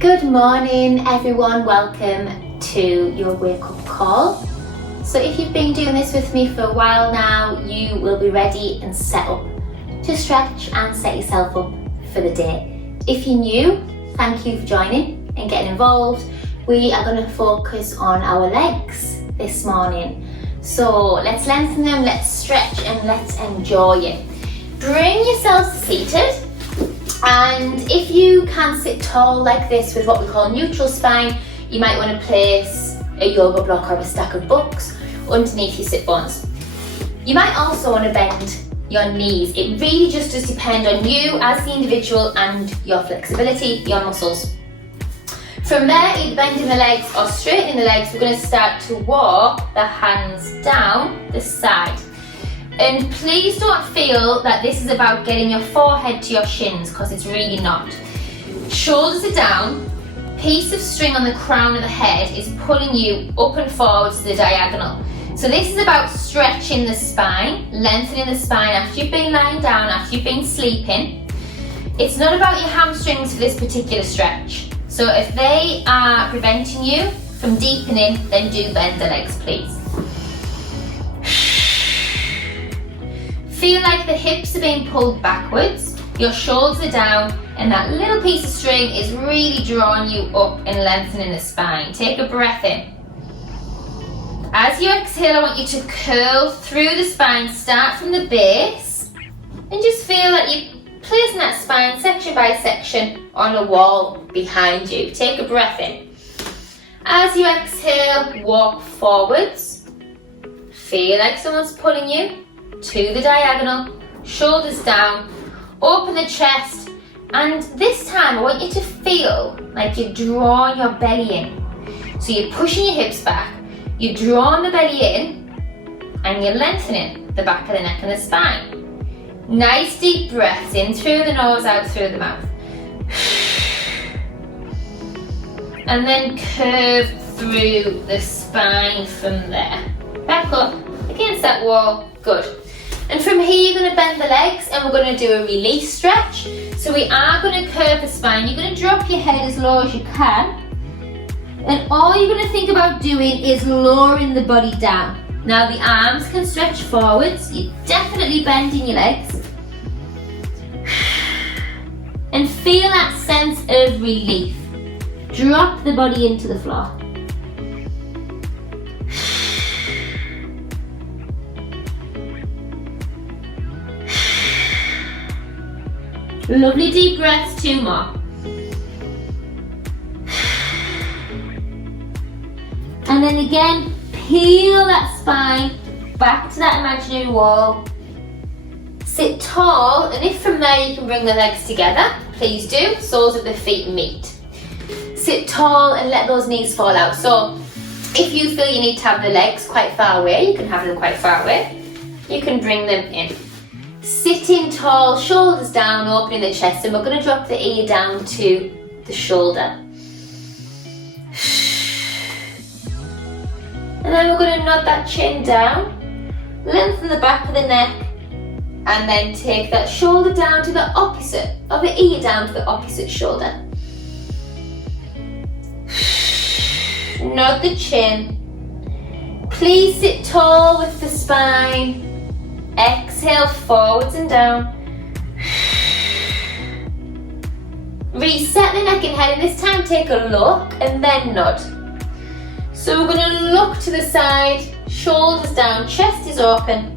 Good morning everyone, welcome to your wake up call. So if you've been doing this with me for a while now, you will be ready and set up to stretch and set yourself up for the day. If you're new, thank you for joining and getting involved. We are going to focus on our legs this morning. So let's lengthen them, let's stretch and let's enjoy it. Bring yourselves seated. And if you can sit tall like this with what we call neutral spine, you might want to place a yoga block or a stack of books underneath your sit bones. You might also want to bend your knees. It really just does depend on you as the individual and your flexibility, your muscles. From there, either bending the legs or straightening the legs, we're going to start to walk the hands down the side. And please don't feel that this is about getting your forehead to your shins, because it's really not. Shoulders are down, piece of string on the crown of the head is pulling you up and forwards to the diagonal. So this is about stretching the spine, lengthening the spine after you've been lying down, after you've been sleeping. It's not about your hamstrings for this particular stretch. So if they are preventing you from deepening, then do bend the legs, please. Feel like the hips are being pulled backwards, your shoulders are down, and that little piece of string is really drawing you up and lengthening the spine. Take a breath in. As you exhale, I want you to curl through the spine, start from the base, and just feel like you're placing that spine section by section on a wall behind you. Take a breath in. As you exhale, walk forwards. Feel like someone's pulling you to the diagonal, shoulders down, open the chest, and this time I want you to feel like you're drawing your belly in. So you're pushing your hips back, you're drawing the belly in, and you're lengthening the back of the neck and the spine. Nice deep breaths in through the nose, out through the mouth. And then curve through the spine from there. Back up against that wall, good. And from here you're going to bend the legs and we're going to do a release stretch. So we are going to curve the spine. You're going to drop your head as low as you can. And all you're going to think about doing is lowering the body down. Now the arms can stretch forwards. You're definitely bending your legs. And feel that sense of relief. Drop the body into the floor. Lovely deep breaths, 2 more. And then again, peel that spine back to that imaginary wall. Sit tall, and if from there you can bring the legs together, please do. Soles of the feet meet. Sit tall and let those knees fall out. So if you feel you need to have the legs quite far away, you can have them quite far away. You can bring them in. Sitting tall, shoulders down, opening the chest, and we're going to drop the ear down to the shoulder. And then we're going to nod that chin down, lengthen the back of the neck, and then take that shoulder down to the opposite, or the ear down to the opposite shoulder. Nod the chin. Please sit tall with the spine. Exhale forwards and down. Reset the neck and head, and this time take a look and then nod. So we're going to look to the side, shoulders down, chest is open.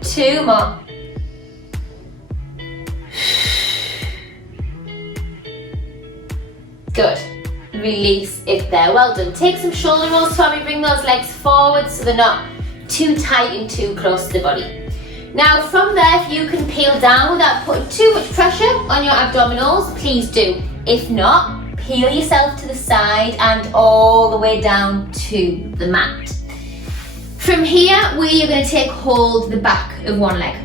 2 more. Good. Release it there. Well done. Take some shoulder rolls while we bring those legs forward so they're not too tight and too close to the body. Now from there, if you can peel down without putting too much pressure on your abdominals, please do. If not, peel yourself to the side and all the way down to the mat. From here, we are going to take hold of the back of one leg.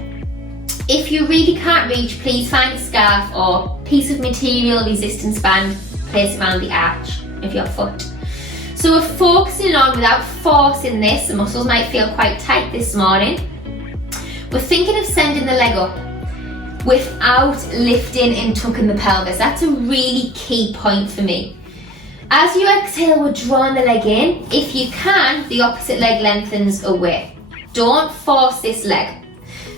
If you really can't reach, please find a scarf or piece of material resistance band, place around the arch of your foot. So we're focusing on, without forcing this, the muscles might feel quite tight this morning. We're thinking of sending the leg up. without lifting and tucking the pelvis. That's a really key point for me. As you exhale, we're drawing the leg in. If you can, the opposite leg lengthens away. Don't force this leg.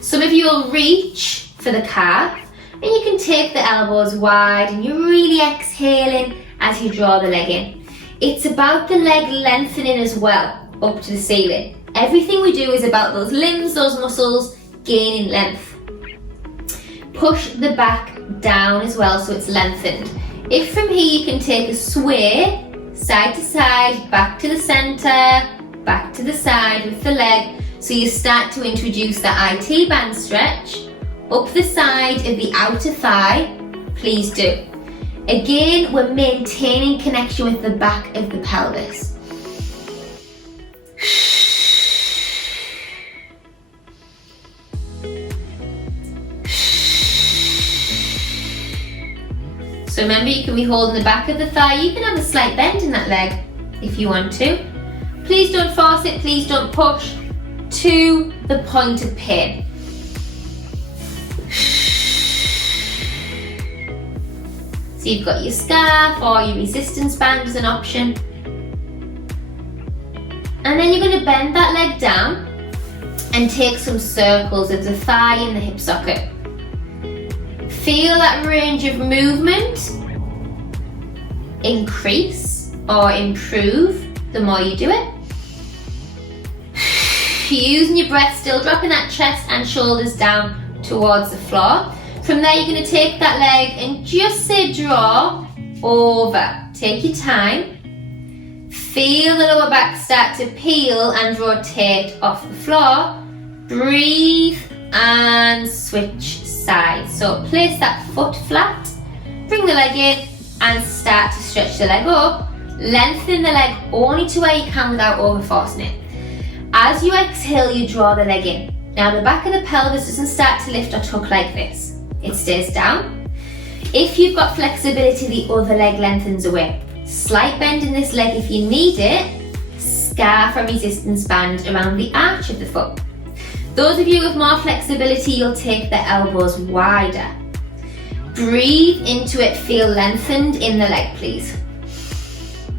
Some of you will reach for the calf, and you can take the elbows wide and you're really exhaling as you draw the leg in. It's about the leg lengthening as well, up to the ceiling. Everything we do is about those limbs, those muscles gaining length. Push the back down as well so it's lengthened. If from here you can take a sway, side to side, back to the centre, back to the side with the leg, so you start to introduce the IT band stretch, up the side of the outer thigh, please do. Again, we're maintaining connection with the back of the pelvis. So remember, you can be holding the back of the thigh. You can have a slight bend in that leg if you want to. Please don't force it, please don't push to the point of pain. So you've got your scarf or your resistance band as an option. And then you're going to bend that leg down and take some circles of the thigh and the hip socket. Feel that range of movement increase or improve the more you do it. Using your breath, still dropping that chest and shoulders down towards the floor. From there, you're going to take that leg and just say draw over. Take your time. Feel the lower back start to peel and rotate off the floor. Breathe and switch sides. So place that foot flat, bring the leg in and start to stretch the leg up. Lengthen the leg only to where you can without over-forcing it. As you exhale, you draw the leg in. Now the back of the pelvis doesn't start to lift or tuck like this. It stays down. If you've got flexibility, the other leg lengthens away. Slight bend in this leg if you need it. Scarf or resistance band around the arch of the foot. Those of you with more flexibility, you'll take the elbows wider. Breathe into it, feel lengthened in the leg, please.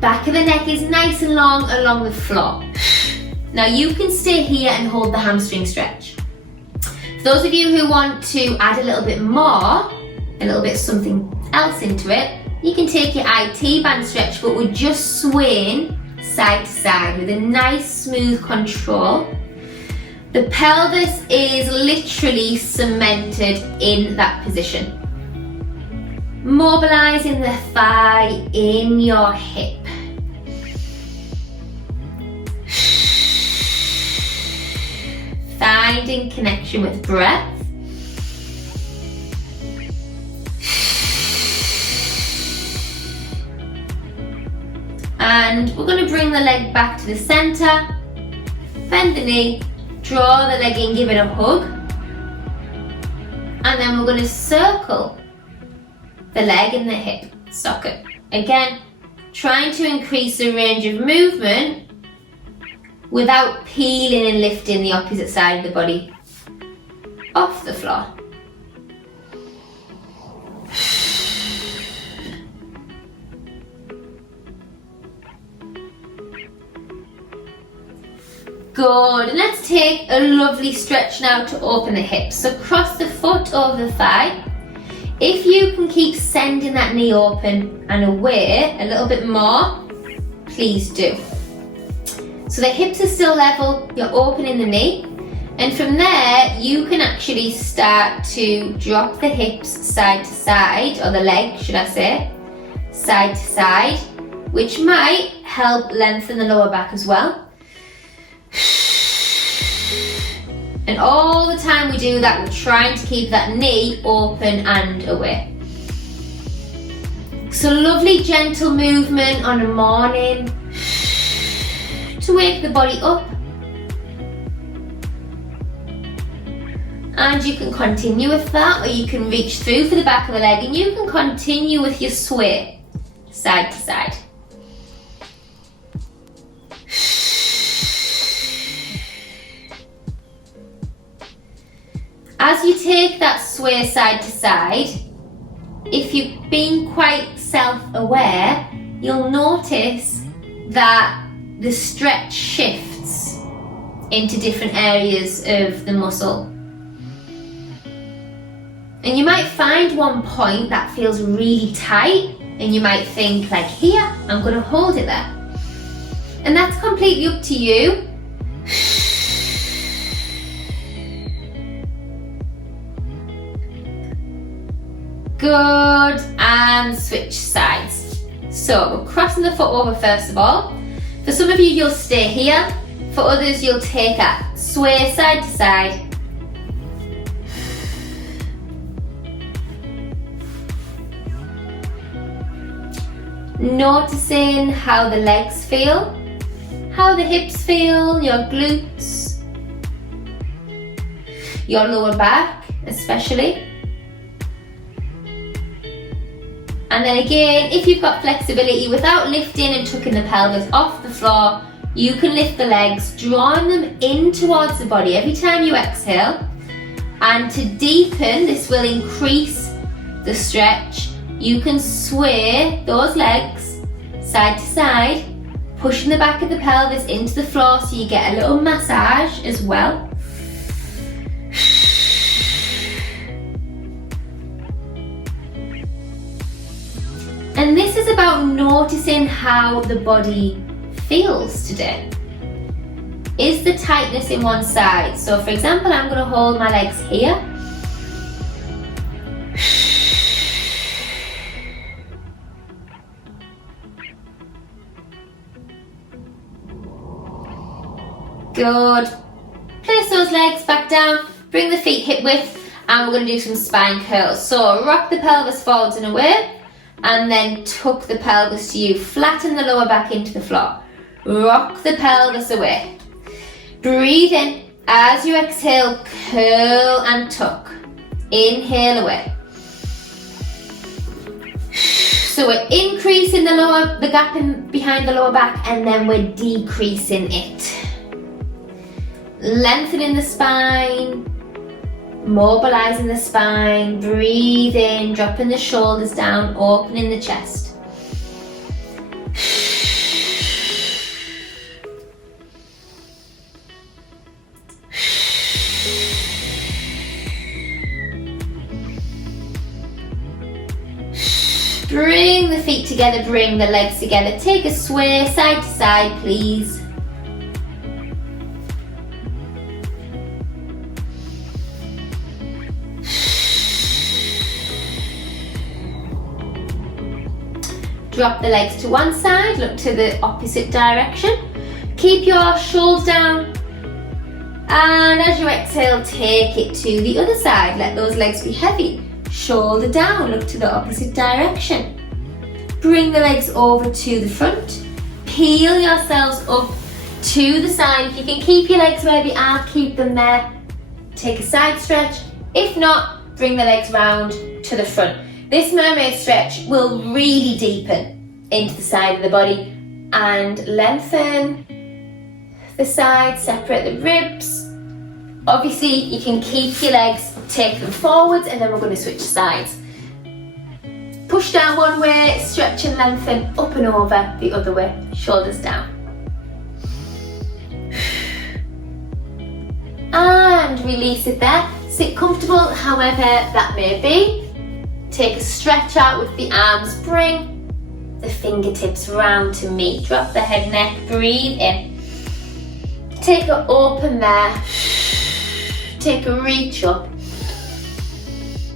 Back of the neck is nice and long along the floor. Now you can stay here and hold the hamstring stretch. For those of you who want to add a little bit more, a little bit of something else into it, you can take your IT band stretch, but we're just swaying side to side with a nice smooth control. The pelvis is literally cemented in that position. Mobilizing the thigh in your hip. Finding connection with breath. And we're going to bring the leg back to the center, bend the knee, draw the leg in, give it a hug, and then we're going to circle the leg and the hip socket. Again, trying to increase the range of movement without peeling and lifting the opposite side of the body off the floor. Good, and let's take a lovely stretch now to open the hips. So cross the foot over the thigh. If you can keep sending that knee open and away a little bit more, please do. So the hips are still level, you're opening the knee, and from there you can actually start to drop the hips side to side, or the leg should I say, side to side, which might help lengthen the lower back as well. And all the time we do that, we're trying to keep that knee open and away. So lovely gentle movement on a morning to wake the body up. And you can continue with that, or you can reach through for the back of the leg and you can continue with your sway side to side. As you take that sway side to side, if you've been quite self-aware, you'll notice that the stretch shifts into different areas of the muscle. And you might find one point that feels really tight, and you might think like, here, I'm going to hold it there. And that's completely up to you. Good, and switch sides. So we're crossing the foot over first of all. For some of you, you'll stay here. For others, you'll take a sway side to side. Noticing how the legs feel, how the hips feel, your glutes, your lower back especially. And then again, if you've got flexibility, without lifting and tucking the pelvis off the floor, you can lift the legs, drawing them in towards the body every time you exhale. And to deepen, this will increase the stretch. You can sway those legs side to side, pushing the back of the pelvis into the floor so you get a little massage as well. And this is about noticing how the body feels today. Is the tightness in one side? So for example, I'm going to hold my legs here. Good. Place those legs back down, bring the feet hip width, and we're going to do some spine curls. So rock the pelvis forwards and away, and then tuck the pelvis to you. Flatten the lower back into the floor. Rock the pelvis away. Breathe in. As you exhale, curl and tuck. Inhale away. So we're increasing the gap behind the lower back, and then we're decreasing it. Lengthening the spine, mobilizing the spine, breathe in, dropping the shoulders down, opening the chest. Bring the feet together, bring the legs together. Take a sway side to side, please. Drop the legs to one side, look to the opposite direction. Keep your shoulders down. And as you exhale, take it to the other side. Let those legs be heavy. Shoulder down, look to the opposite direction. Bring the legs over to the front. Peel yourselves up to the side. If you can keep your legs where they are, keep them there. Take a side stretch. If not, bring the legs round to the front. This mermaid stretch will really deepen into the side of the body and lengthen the sides, separate the ribs. Obviously, you can keep your legs, take them forwards, and then we're going to switch sides. Push down one way, stretch and lengthen, up and over the other way, shoulders down. And release it there. Sit comfortable, however that may be. Take a stretch out with the arms, bring the fingertips round to meet. Drop the head, neck, breathe in. Take an open there. Take a reach up.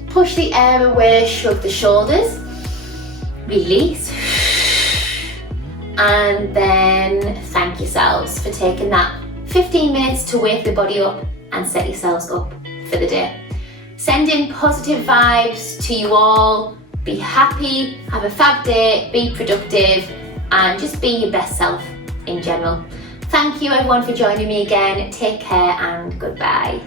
Push the air away, shrug the shoulders. Release. And then thank yourselves for taking that 15 minutes to wake the body up and set yourselves up for the day. Sending positive vibes to you all. Be happy, have a fab day, be productive, and just be your best self in general. Thank you everyone for joining me again. Take care and goodbye.